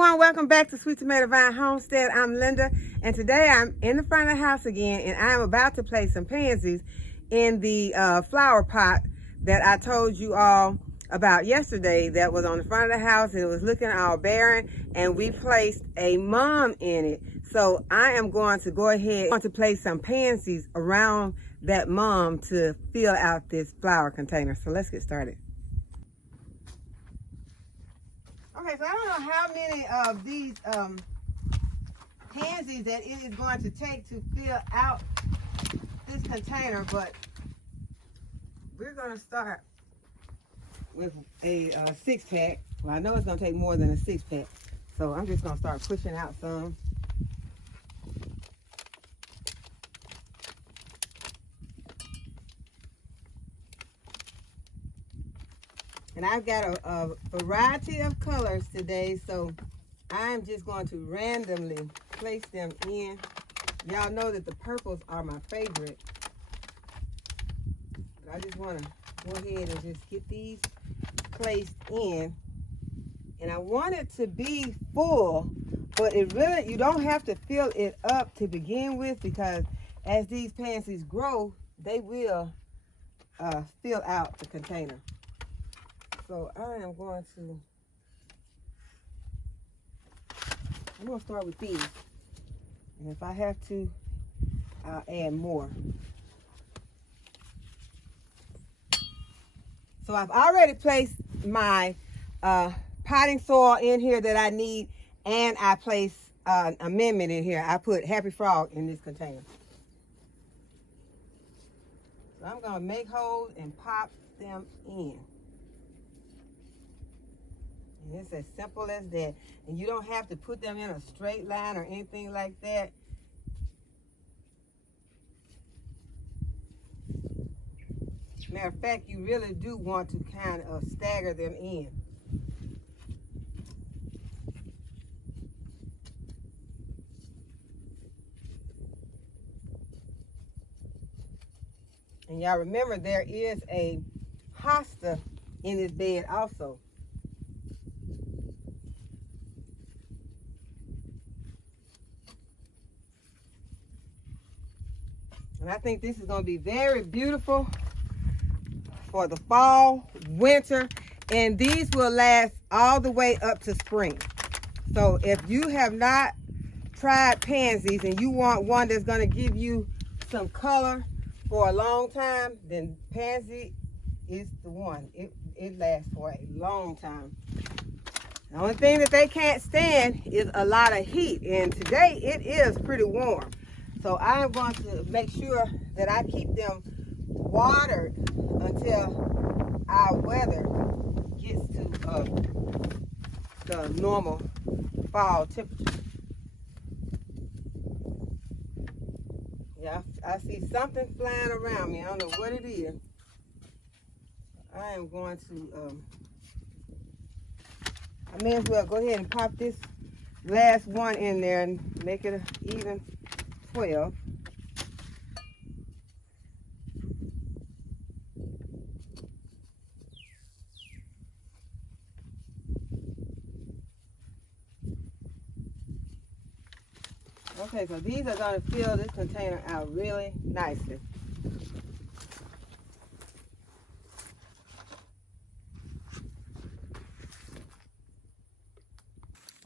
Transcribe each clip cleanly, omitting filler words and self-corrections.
everyone, welcome back to Sweet Tomato Vine Homestead. I'm Linda, and today I'm in the front of the house again, and I'm about to place some pansies in the flower pot that I told you all about yesterday that was on the front of the house, and it was looking all barren, and we placed a mom in it. So I am going to go ahead to place some pansies around that mom to fill out this flower container. So let's get started. Okay, so I don't know how many of these pansies that it is going to take to fill out this container, but we're going to start with a 6-pack. Well, I know it's going to take more than a 6-pack, so I'm just going to start pushing out some. And I've got a variety of colors today, so I'm just going to randomly place them in. Y'all know that the purples are my favorite. But I just want to go ahead and just get these placed in. And I want it to be full, but it really, you don't have to fill it up to begin with, because as these pansies grow, they will fill out the container. So I'm going to start with these. And if I have to, I'll add more. So I've already placed my potting soil in here that I need, and I placed an amendment in here. I put Happy Frog in this container. So I'm going to make holes and pop them in. And it's as simple as that. And you don't have to put them in a straight line or anything like that. Matter of fact, you really do want to kind of stagger them in. And y'all remember, there is a hosta in this bed also. And I think this is going to be very beautiful for the fall, winter, and these will last all the way up to spring. So if you have not tried pansies and you want one that's going to give you some color for a long time, then pansy is the one. It lasts for a long time. The only thing that they can't stand is a lot of heat, and today it is pretty warm. So I am going to make sure that I keep them watered until our weather gets to the normal fall temperature. Yeah, I see something flying around me. I don't know what it is. I am going to, I may as well go ahead and pop this last one in there and make it an even 12. Okay, so these are going to fill this container out really nicely.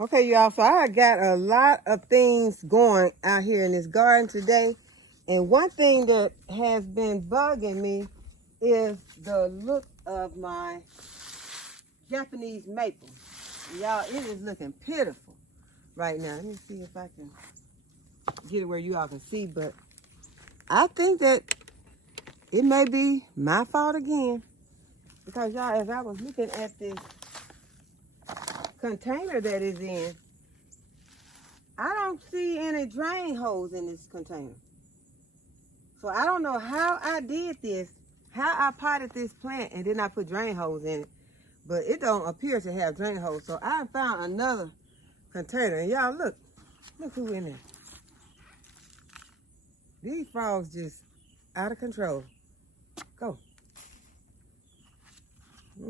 Okay, y'all, so I got a lot of things going out here in this garden today. And one thing that has been bugging me is the look of my Japanese maple. Y'all, it is looking pitiful right now. Let me see if I can get it where you all can see, but I think that it may be my fault again. Because y'all, as I was looking at this container that is in, I don't see any drain holes in this container. So I don't know how I did this, how I potted this plant and then I put drain holes in it, but it don't appear to have drain holes. So I found another container, and y'all look who in there. These frogs just out of control. Go.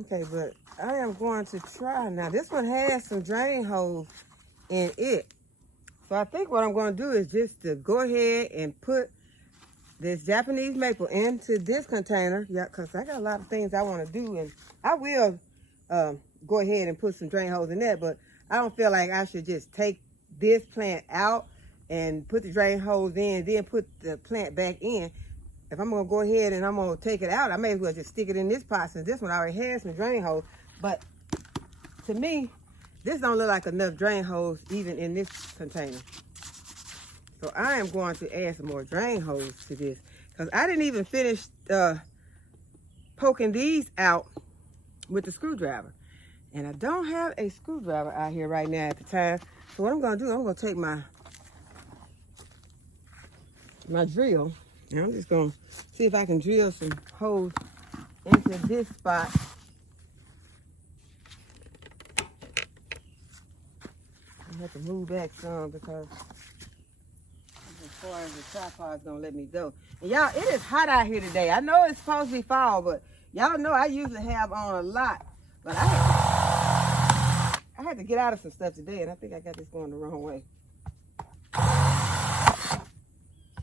Okay, but I am going to try now. This one has some drain holes in it. So I think what I'm going to do is just to go ahead and put this Japanese maple into this container. Yeah, because I got a lot of things I want to do, and I will go ahead and put some drain holes in that, but I don't feel like I should just take this plant out and put the drain holes in, then put the plant back in. If I'm going to go ahead and I'm going to take it out, I may as well just stick it in this pot since this one already has some drain holes. But to me, this don't look like enough drain holes even in this container. So I am going to add some more drain holes to this because I didn't even finish poking these out with the screwdriver. And I don't have a screwdriver out here right now at the time. So what I'm going to do, I'm going to take my drill, and I'm just going to see if I can drill some holes into this spot. I have to move back some because as far as the tripod's going to let me go. And y'all, it is hot out here today. I know it's supposed to be fall, but y'all know I usually have on a lot. But I had to get out of some stuff today, and I think I got this going the wrong way.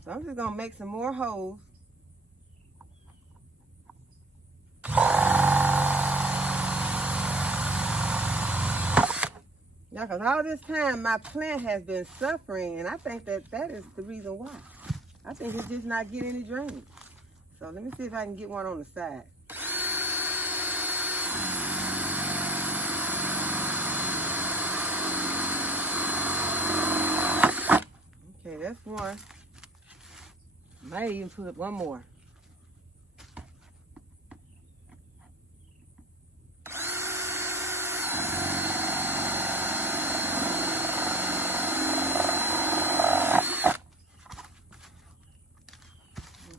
So I'm just going to make some more holes. Yeah, because all this time my plant has been suffering, and I think that is the reason why. I think it's just not getting any drainage. So let me see if I can get one on the side. Okay, that's one. Might even put up one more.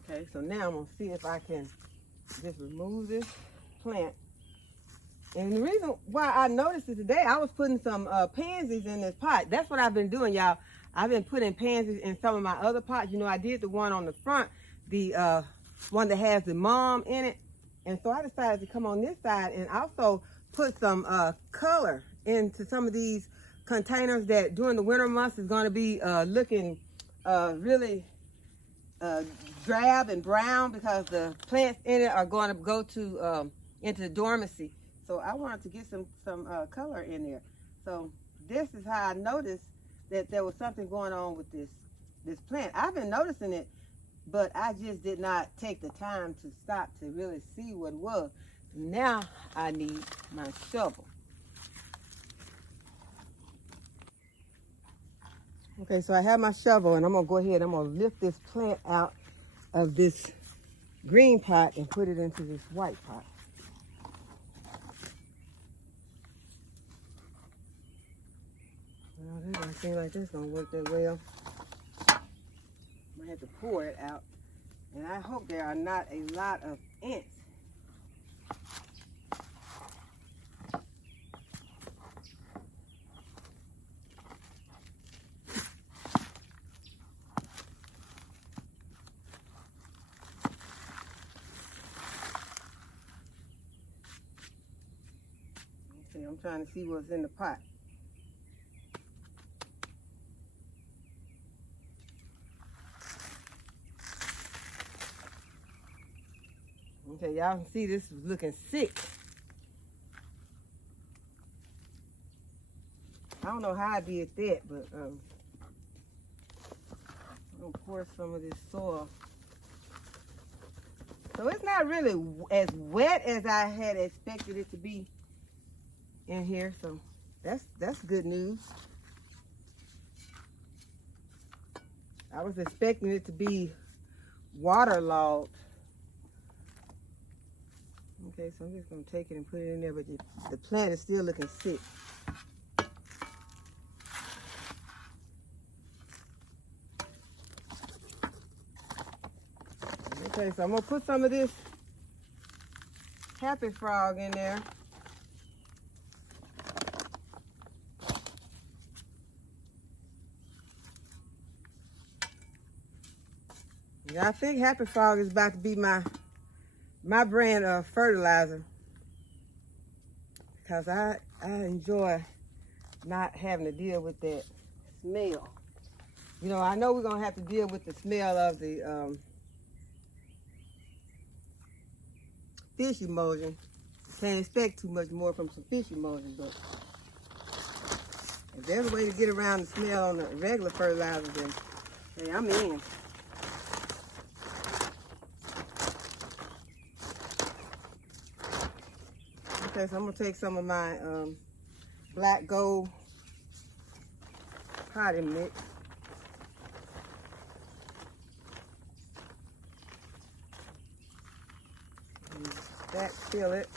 Okay, so now I'm gonna see if I can just remove this plant. And the reason why I noticed it today, I was putting some pansies in this pot. That's what I've been doing, y'all. I've been putting pansies in some of my other pots. You know, I did the one on the front, the one that has the mom in it. And so I decided to come on this side and also put some color into some of these containers that during the winter months is going to be looking really drab and brown because the plants in it are going to go to into dormancy. So I wanted to get some color in there. So this is how I noticed that there was something going on with this plant. I've been noticing it, but I just did not take the time to stop to really see what it was. Now I need my shovel. Okay, so I have my shovel, and I'm gonna go ahead, I'm gonna lift this plant out of this green pot and put it into this white pot. Well, that doesn't seem like that's gonna work that well. I'm gonna have to pour it out, and I hope there are not a lot of ants. Okay, I'm trying to see what's in the pot. Okay, y'all can see this is looking sick. I don't know how I did that, but I'm gonna pour some of this soil. So it's not really as wet as I had expected it to be in here, so that's good news. I was expecting it to be waterlogged. Okay, so I'm just gonna take it and put it in there, but the plant is still looking sick. Okay, so I'm gonna put some of this happy frog in there. Yeah, I think happy frog is about to be my brand of fertilizer, because I enjoy not having to deal with that smell. You know, I know we're going to have to deal with the smell of the fish emulsion. Can't expect too much more from some fish emulsion, but if there's a way to get around the smell on the regular fertilizer, then hey, I'm in. Okay, so I'm going to take some of my black gold potting mix. And backfill it.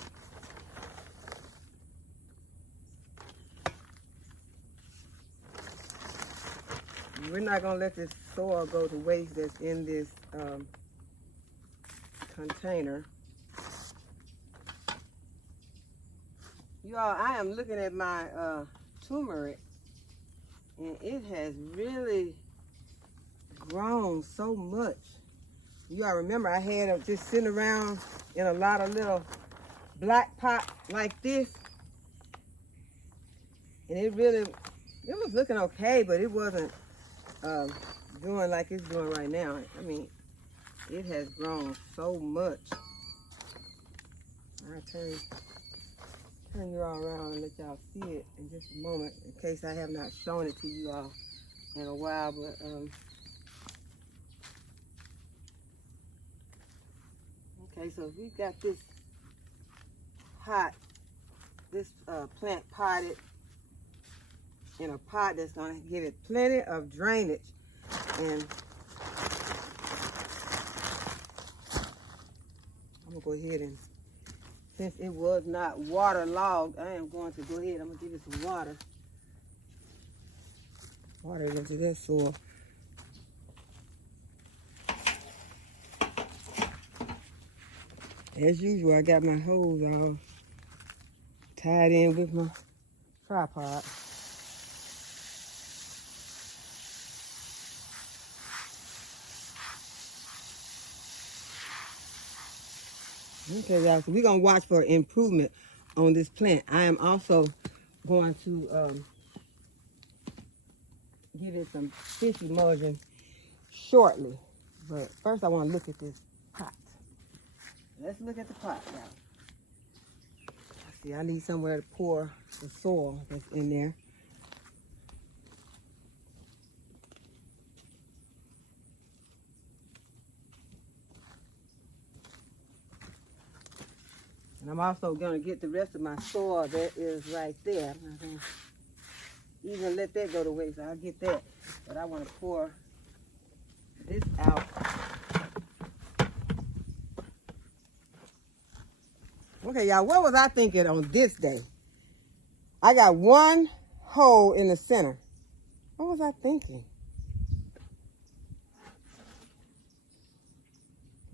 We're not going to let this soil go to waste that's in this container. You all, I am looking at my turmeric, and it has really grown so much. You all remember I had it just sitting around in a lot of little black pots like this, and it was looking okay, but it wasn't doing like it's doing right now. I mean, it has grown so much. I'll turn you all around and let y'all see it in just a moment, in case I have not shown it to you all in a while. But okay, so we've got this plant potted in a pot that's going to give it plenty of drainage. And I'm going to go ahead and, since it was not waterlogged, I am going to go ahead, I'm going to give it some water. Water it into that soil. As usual, I got my hose all tied in with my tripod. Okay, y'all, so we're going to watch for improvement on this plant. I am also going to give it some fish emulsion shortly. But first I want to look at this pot. Let's look at the pot, y'all. See, I need somewhere to pour the soil that's in there. And I'm also going to get the rest of my soil that is right there. I'm not going to even let that go to waste. I'll get that. But I want to pour this out. Okay, y'all, what was I thinking on this day? I got one hole in the center. What was I thinking?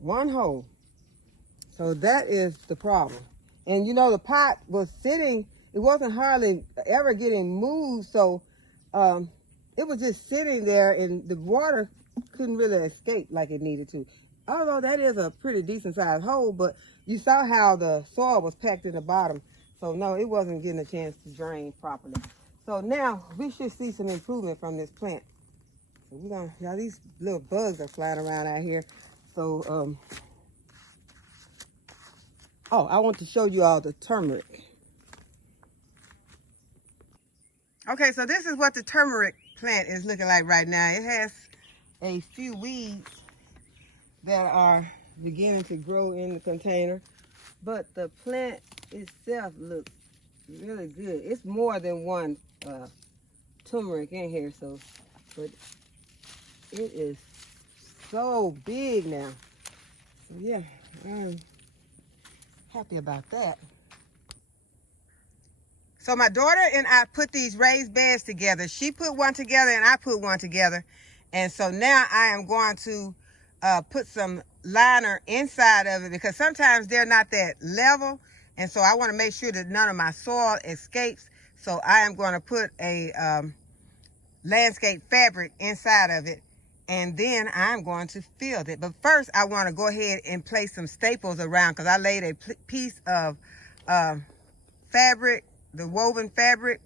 One hole. So that is the problem. And you know, the pot was sitting, it wasn't hardly ever getting moved, so it was just sitting there and the water couldn't really escape like it needed to. Although that is a pretty decent sized hole, but you saw how the soil was packed in the bottom. So no, it wasn't getting a chance to drain properly. So now we should see some improvement from this plant. So we're gonna, y'all, these little bugs are flying around out here. So, oh, I want to show you all the turmeric. Okay, so this is what the turmeric plant is looking like right now. It has a few weeds that are beginning to grow in the container, but the plant itself looks really good. It's more than one turmeric in here, so, but it is so big now. So yeah, I'm happy about that. So my daughter and I put these raised beds together. She put one together and I put one together. And so now I am going to put some liner inside of it, because sometimes they're not that level. And so I want to make sure that none of my soil escapes. So I am going to put a landscape fabric inside of it. And then I'm going to fill it. But first I want to go ahead and place some staples around, because I laid a piece of fabric, the woven fabric,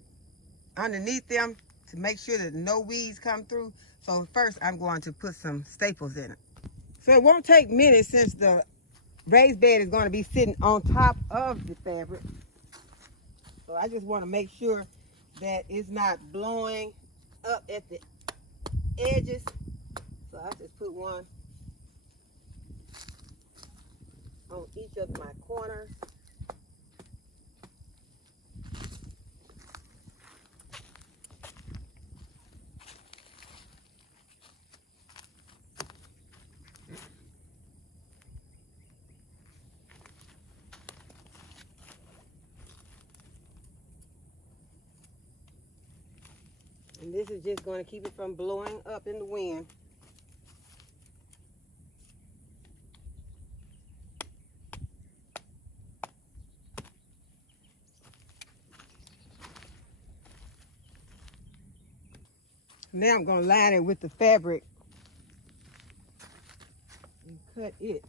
underneath them to make sure that no weeds come through. So first I'm going to put some staples in it. So it won't take minutes since the raised bed is going to be sitting on top of the fabric. So I just want to make sure that it's not blowing up at the edges. So I just put one on each of my corners. And this is just going to keep it from blowing up in the wind. Now I'm going to line it with the fabric and cut it.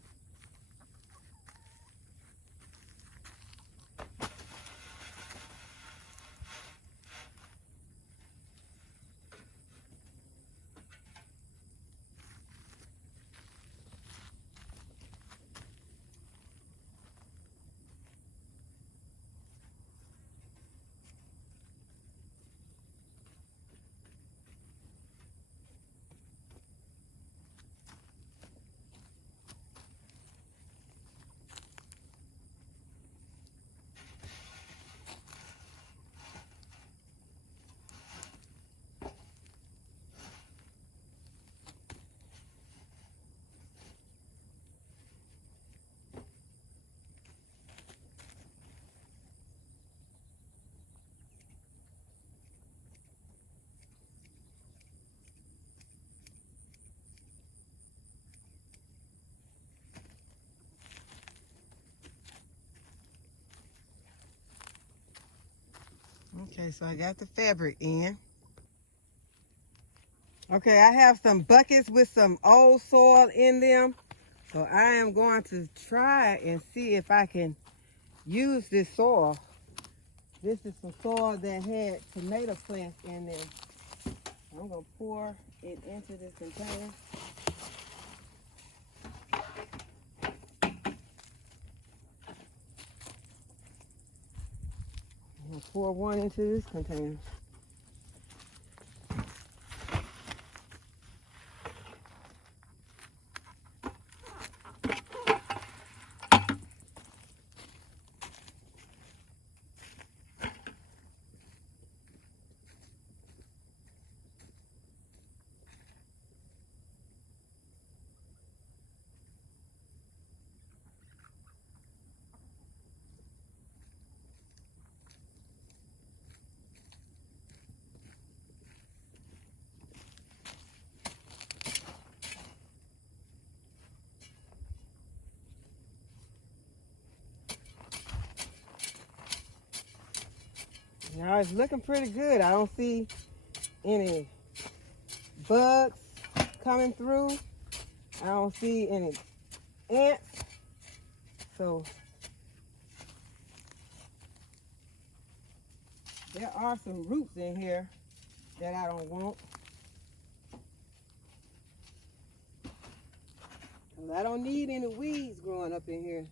Okay, so I got the fabric in. Okay, I have some buckets with some old soil in them. So I am going to try and see if I can use this soil. This is some soil that had tomato plants in there. I'm going to pour it into this container. I'm going to pour one into this container. Now it's looking pretty good. I don't see any bugs coming through. I don't see any ants. So there are some roots in here that I don't want. I don't need any weeds growing up in here.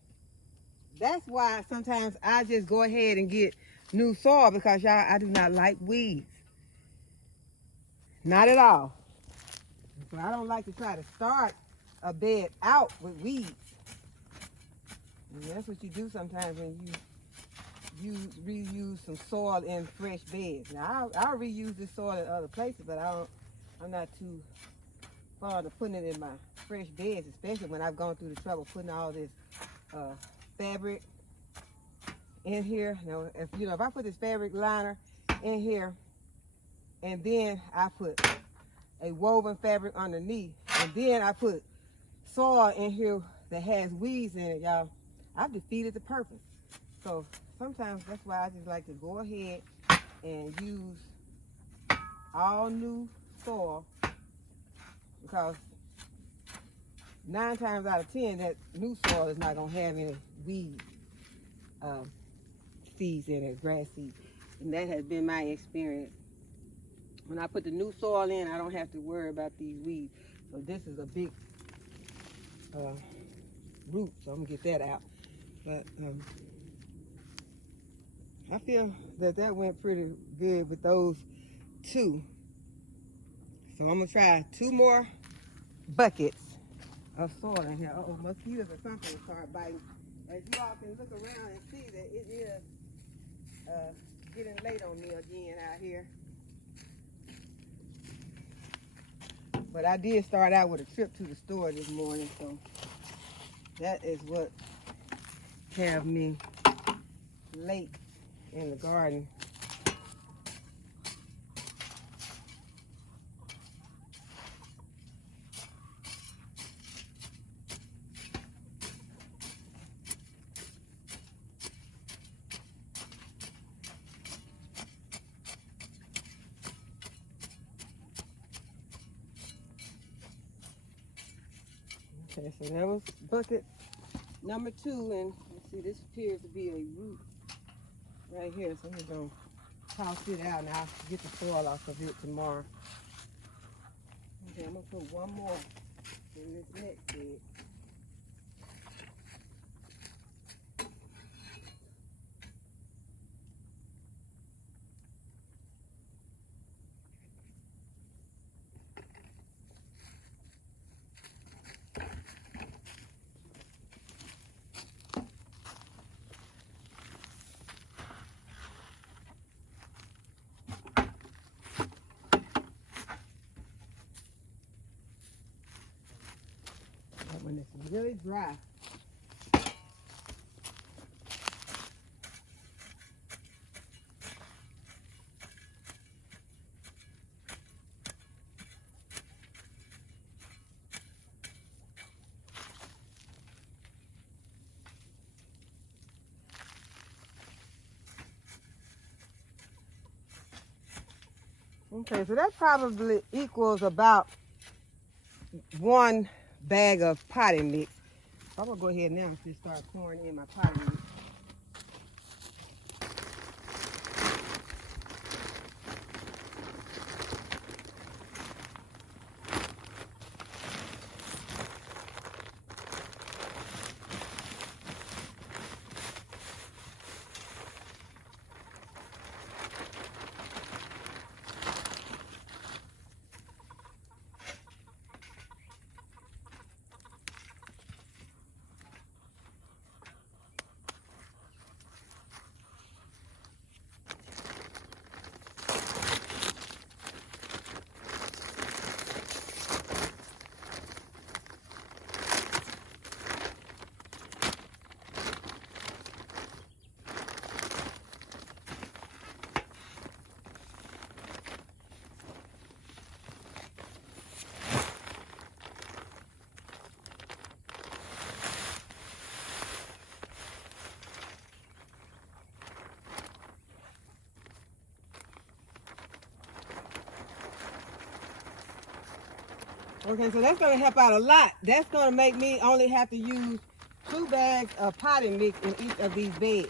That's why sometimes I just go ahead and get new soil, because y'all, I do not like weeds. Not at all. So I don't like to try to start a bed out with weeds. And that's what you do sometimes when you reuse some soil in fresh beds. Now I'll reuse this soil in other places, but I'm not too fond of putting it in my fresh beds, especially when I've gone through the trouble putting all this fabric in here. Now, if I put this fabric liner in here, and then I put a woven fabric underneath, and then I put soil in here that has weeds in it, y'all, I've defeated the purpose. So sometimes that's why I just like to go ahead and use all new soil, because 9 times out of 10 that new soil is not going to have any weed seeds in it, grass seeds. And that has been my experience when I put the new soil in, I don't have to worry about these weeds. So this is a big root, so I'm gonna get that out. But I feel that went pretty good with those two. So I'm gonna try 2 more buckets of soil in here. Uh-oh, mosquitoes or something will start biting. As you all can look around and see that it is getting late on me again out here. But I did start out with a trip to the store this morning, so that is what have me late in the garden. Okay, so that was bucket number 2, and let's see, this appears to be a root right here, so we're gonna toss it out and I'll get the soil off of it tomorrow. Okay, I'm gonna put 1 more in this next bed. When it's really dry. Okay, so that probably equals about 1 bag of potting mix. I'm gonna go ahead now and just start pouring in my potting mix. Okay, so that's gonna help out a lot. That's gonna make me only have to use 2 bags of potting mix in each of these beds.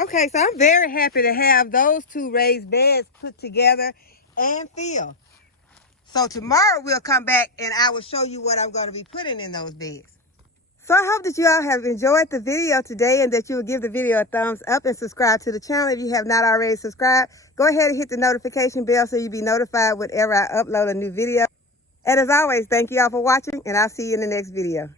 Okay, so I'm very happy to have those 2 raised beds put together and filled. So tomorrow we'll come back and I will show you what I'm going to be putting in those beds. So I hope that you all have enjoyed the video today and that you will give the video a thumbs up and subscribe to the channel if you have not already subscribed. Go ahead and hit the notification bell so you'll be notified whenever I upload a new video. And as always, thank you all for watching, and I'll see you in the next video.